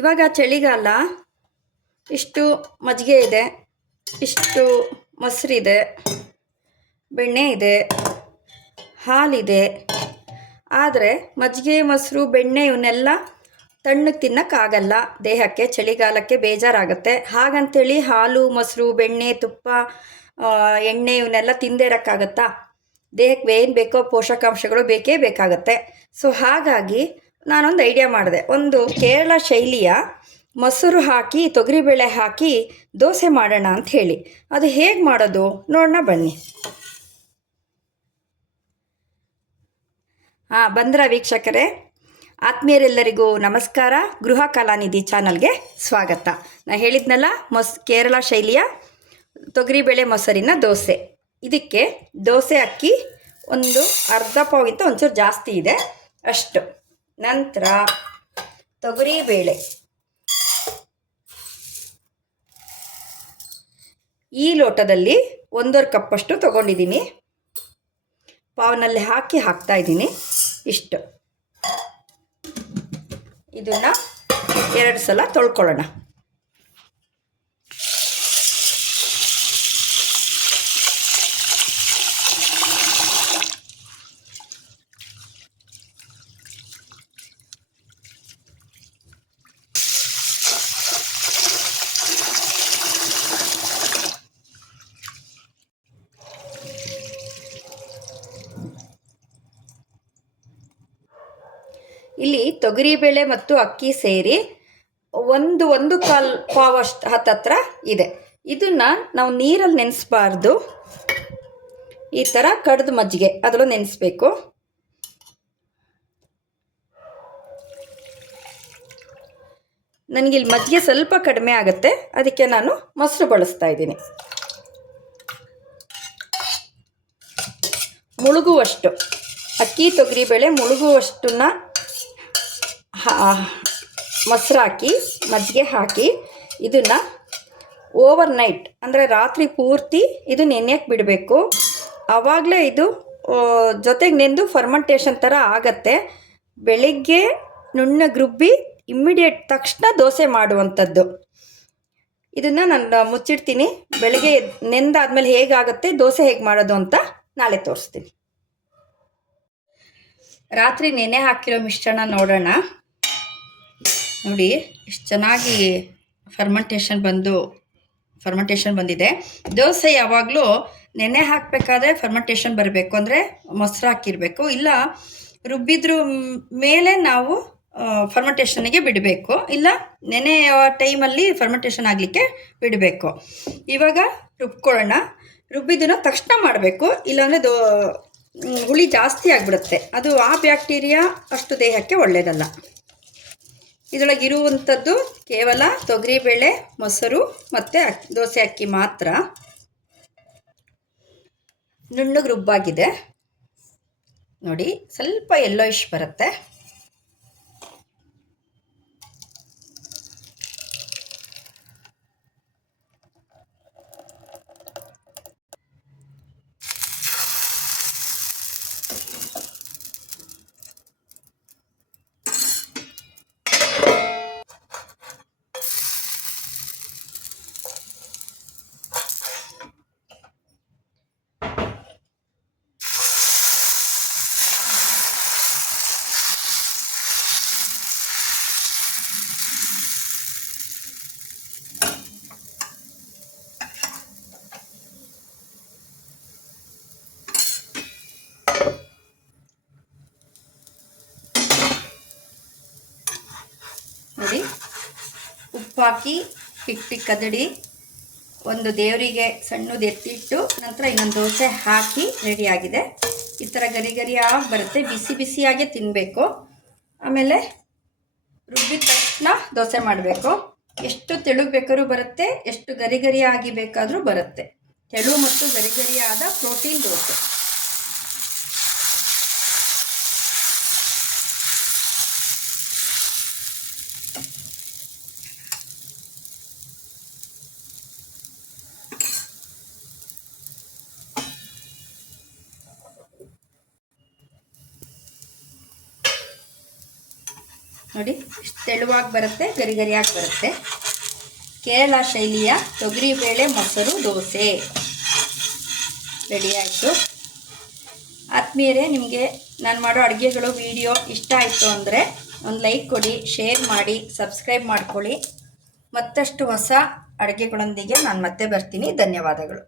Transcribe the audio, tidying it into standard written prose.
ಇವಾಗ ಚಳಿಗಾಲ, ಇಷ್ಟು ಮಜ್ಜಿಗೆ ಇದೆ, ಇಷ್ಟು ಮೊಸರಿದೆ, ಬೆಣ್ಣೆ ಇದೆ, ಹಾಲಿದೆ. ಆದರೆ ಮಜ್ಜಿಗೆ, ಮೊಸರು, ಬೆಣ್ಣೆ ಇವನ್ನೆಲ್ಲ ತಣ್ಣಗೆ ತಿನ್ನೋಕ್ಕಾಗಲ್ಲ. ದೇಹಕ್ಕೆ ಚಳಿಗಾಲಕ್ಕೆ ಬೇಜಾರಾಗುತ್ತೆ. ಹಾಗಂತೇಳಿ ಹಾಲು, ಮೊಸರು, ಬೆಣ್ಣೆ, ತುಪ್ಪ, ಎಣ್ಣೆ ಇವನ್ನೆಲ್ಲ ತಿಂದೇ ಇರೋಕ್ಕಾಗತ್ತಾ? ದೇಹಕ್ಕೆ ಏನು ಬೇಕೋ ಪೋಷಕಾಂಶಗಳು ಬೇಕೇ ಬೇಕಾಗತ್ತೆ. ಸೊ ಹಾಗಾಗಿ ನಾನೊಂದು ಐಡಿಯಾ ಮಾಡಿದೆ. ಒಂದು ಕೇರಳ ಶೈಲಿಯ ಮೊಸರು ಹಾಕಿ ತೊಗರಿಬೇಳೆ ಹಾಕಿ ದೋಸೆ ಮಾಡೋಣ ಅಂತ ಹೇಳಿ. ಅದು ಹೇಗೆ ಮಾಡೋದು ನೋಡೋಣ ಬನ್ನಿ. ಬಂದ್ರ ವೀಕ್ಷಕರೇ, ಆತ್ಮೀಯರೆಲ್ಲರಿಗೂ ನಮಸ್ಕಾರ. ಗೃಹ ಕಲಾನಿಧಿ ಚಾನಲ್ಗೆ ಸ್ವಾಗತ. ನಾನು ಹೇಳಿದ್ನಲ್ಲ, ಕೇರಳ ಶೈಲಿಯ ತೊಗರಿಬೇಳೆ ಮೊಸರಿನ ದೋಸೆ. ಇದಕ್ಕೆ ದೋಸೆ ಅಕ್ಕಿ ಒಂದು ಅರ್ಧ ಪಾವಿಗಿಂತ ಒಂಚೂರು ಜಾಸ್ತಿ ಇದೆ ಅಷ್ಟು. ನಂತರ ತೊಗರಿಬೇಳೆ ಈ ಲೋಟದಲ್ಲಿ 1.5 ಕಪ್ಪಷ್ಟು ತೊಗೊಂಡಿದ್ದೀನಿ. ಪಾವ್ನಲ್ಲಿ ಹಾಕ್ತಾ ಇದ್ದೀನಿ. ಇಷ್ಟು ಇದನ್ನು 2 ಸಲ ತೊಳ್ಕೊಳ್ಳೋಣ. ಇಲ್ಲಿ ತೊಗರಿಬೇಳೆ ಮತ್ತು ಅಕ್ಕಿ ಸೇರಿ ಒಂದು ಕಾಲು ಪಾವಷ್ಟು ಹತ್ತತ್ರ ಇದೆ. ಇದನ್ನು ನಾವು ನೀರಲ್ಲಿ ನೆನೆಸಬಾರ್ದು. ಈ ಥರ ಕಡ್ದು ಮಜ್ಜಿಗೆ ಅದರಲ್ಲೂ ನೆನೆಸ್ಬೇಕು. ನನಗಿಲ್ಲಿ ಮಜ್ಜಿಗೆ ಸ್ವಲ್ಪ ಕಡಿಮೆ ಆಗುತ್ತೆ, ಅದಕ್ಕೆ ನಾನು ಮೊಸರು ಬಳಸ್ತಾ ಇದ್ದೀನಿ. ಮುಳುಗುವಷ್ಟು ಅಕ್ಕಿ ತೊಗರಿಬೇಳೆ ಮುಳುಗುವಷ್ಟನ್ನ ಮೊಸರು ಹಾಕಿ ಮಜ್ಜಿಗೆ ಹಾಕಿ ಇದನ್ನು ಓವರ್ ನೈಟ್ ಅಂದರೆ ರಾತ್ರಿ ಪೂರ್ತಿ ಇದು ನೆನೆಯಕ್ಕೆ ಬಿಡಬೇಕು. ಆವಾಗಲೇ ಇದು ಜೊತೆಗೆ ನೆಂದು ಫರ್ಮೆಂಟೇಷನ್ ಥರ ಆಗತ್ತೆ. ಬೆಳಿಗ್ಗೆ ನುಣ್ಣಗೆ ರುಬ್ಬಿ ಇಮ್ಮಿಡಿಯೇಟ್ ತಕ್ಷಣ ದೋಸೆ ಮಾಡುವಂಥದ್ದು. ಇದನ್ನು ನಾನು ಮುಚ್ಚಿಡ್ತೀನಿ. ಬೆಳಗ್ಗೆ ನೆಂದಾದ್ಮೇಲೆ ಹೇಗಾಗುತ್ತೆ ದೋಸೆ ಹೇಗೆ ಮಾಡೋದು ಅಂತ ನಾಳೆ ತೋರಿಸ್ತೀನಿ. ರಾತ್ರಿ ನೆನೆ ಹಾಕಿರೋ ಮಿಶ್ರಣ ನೋಡೋಣ. ನೋಡಿ ಎಷ್ಟು ಚೆನ್ನಾಗಿ ಫರ್ಮೆಂಟೇಷನ್ ಬಂದಿದೆ. ದೋಸೆ ಯಾವಾಗಲೂ ನೆನೆ ಹಾಕಬೇಕಾದ್ರೆ ಫರ್ಮೆಂಟೇಷನ್ ಬರಬೇಕು, ಅಂದರೆ ಮೊಸರು ಹಾಕಿರಬೇಕು. ಇಲ್ಲ ರುಬ್ಬಿದ್ರ ಮೇಲೆ ನಾವು ಫರ್ಮೆಂಟೇಷನ್ಗೆ ಬಿಡಬೇಕು, ಇಲ್ಲ ನೆನೆಯ ಟೈಮಲ್ಲಿ ಫರ್ಮೆಂಟೇಷನ್ ಆಗಲಿಕ್ಕೆ ಬಿಡಬೇಕು. ಇವಾಗ ರುಬ್ಕೊಳ್ಳೋಣ. ರುಬ್ಬಿದ್ದನ್ನು ತಕ್ಷಣ ಮಾಡಬೇಕು, ಇಲ್ಲಾಂದರೆ ಹುಳಿ ಜಾಸ್ತಿ ಆಗಿಬಿಡುತ್ತೆ. ಅದು ಆ ಬ್ಯಾಕ್ಟೀರಿಯಾ ಅಷ್ಟು ದೇಹಕ್ಕೆ ಒಳ್ಳೆಯದಲ್ಲ. ಇದರೊಳಗೆ ಇರುವಂಥದ್ದು ಕೇವಲ ತೊಗರಿಬೇಳೆ, ಮೊಸರು ಮತ್ತು ದೋಸೆ ಅಕ್ಕಿ ಮಾತ್ರ. ನುಣ್ಣಗೆ ರುಬ್ಬಾಗಿದೆ ನೋಡಿ, ಸ್ವಲ್ಪ ಯೆಲ್ಲೋಯಿಶ್ ಬರುತ್ತೆ. ನೋಡಿ, ಉಪ್ಪು ಹಾಕಿ ಹಿಟ್ಟು ಕದಡಿ ಒಂದು ದೇವರಿಗೆ ಸಣ್ಣದು ಎತ್ತಿಟ್ಟು ನಂತರ ಇನ್ನೊಂದು ದೋಸೆ ಹಾಕಿ ರೆಡಿಯಾಗಿದೆ. ಈ ಥರ ಗರಿ ಗರಿಯಾಗಿ ಬರುತ್ತೆ. ಬಿಸಿ ಬಿಸಿಯಾಗೆ ತಿನ್ನಬೇಕು. ಆಮೇಲೆ ರುಬ್ಬಿದ ತಕ್ಷಣ ದೋಸೆ ಮಾಡಬೇಕು. ಎಷ್ಟು ತೆಳು ಬೇಕಾದ್ರೂ ಬರುತ್ತೆ, ಎಷ್ಟು ಗರಿ ಗರಿಯಾಗಿ ಬೇಕಾದರೂ ಬರುತ್ತೆ. ತೆಳು ಮತ್ತು ಗರಿ ಗರಿಯಾದ ಪ್ರೋಟೀನ್ ದೋಸೆ. ನೋಡಿ ಇಷ್ಟು ತೆಳುವಾಗಿ ಬರುತ್ತೆ, ಗರಿ ಗರಿಯಾಗಿ ಬರುತ್ತೆ. ಕೇರಳ ಶೈಲಿಯ ತೊಗರಿಬೇಳೆ ಮೊಸರು ದೋಸೆ ರೆಡಿ ಆಯಿತು. ಆತ್ಮೀಯರೇ, ನಿಮಗೆ ನಾನು ಮಾಡೋ ಅಡುಗೆಗಳು ವಿಡಿಯೋ ಇಷ್ಟ ಆಯಿತು ಅಂದರೆ ಒಂದು ಲೈಕ್ ಕೊಡಿ, ಶೇರ್ ಮಾಡಿ, ಸಬ್ಸ್ಕ್ರೈಬ್ ಮಾಡ್ಕೊಳ್ಳಿ. ಮತ್ತಷ್ಟು ಹೊಸ ಅಡುಗೆಗಳೊಂದಿಗೆ ನಾನು ಮತ್ತೆ ಬರ್ತೀನಿ. ಧನ್ಯವಾದಗಳು.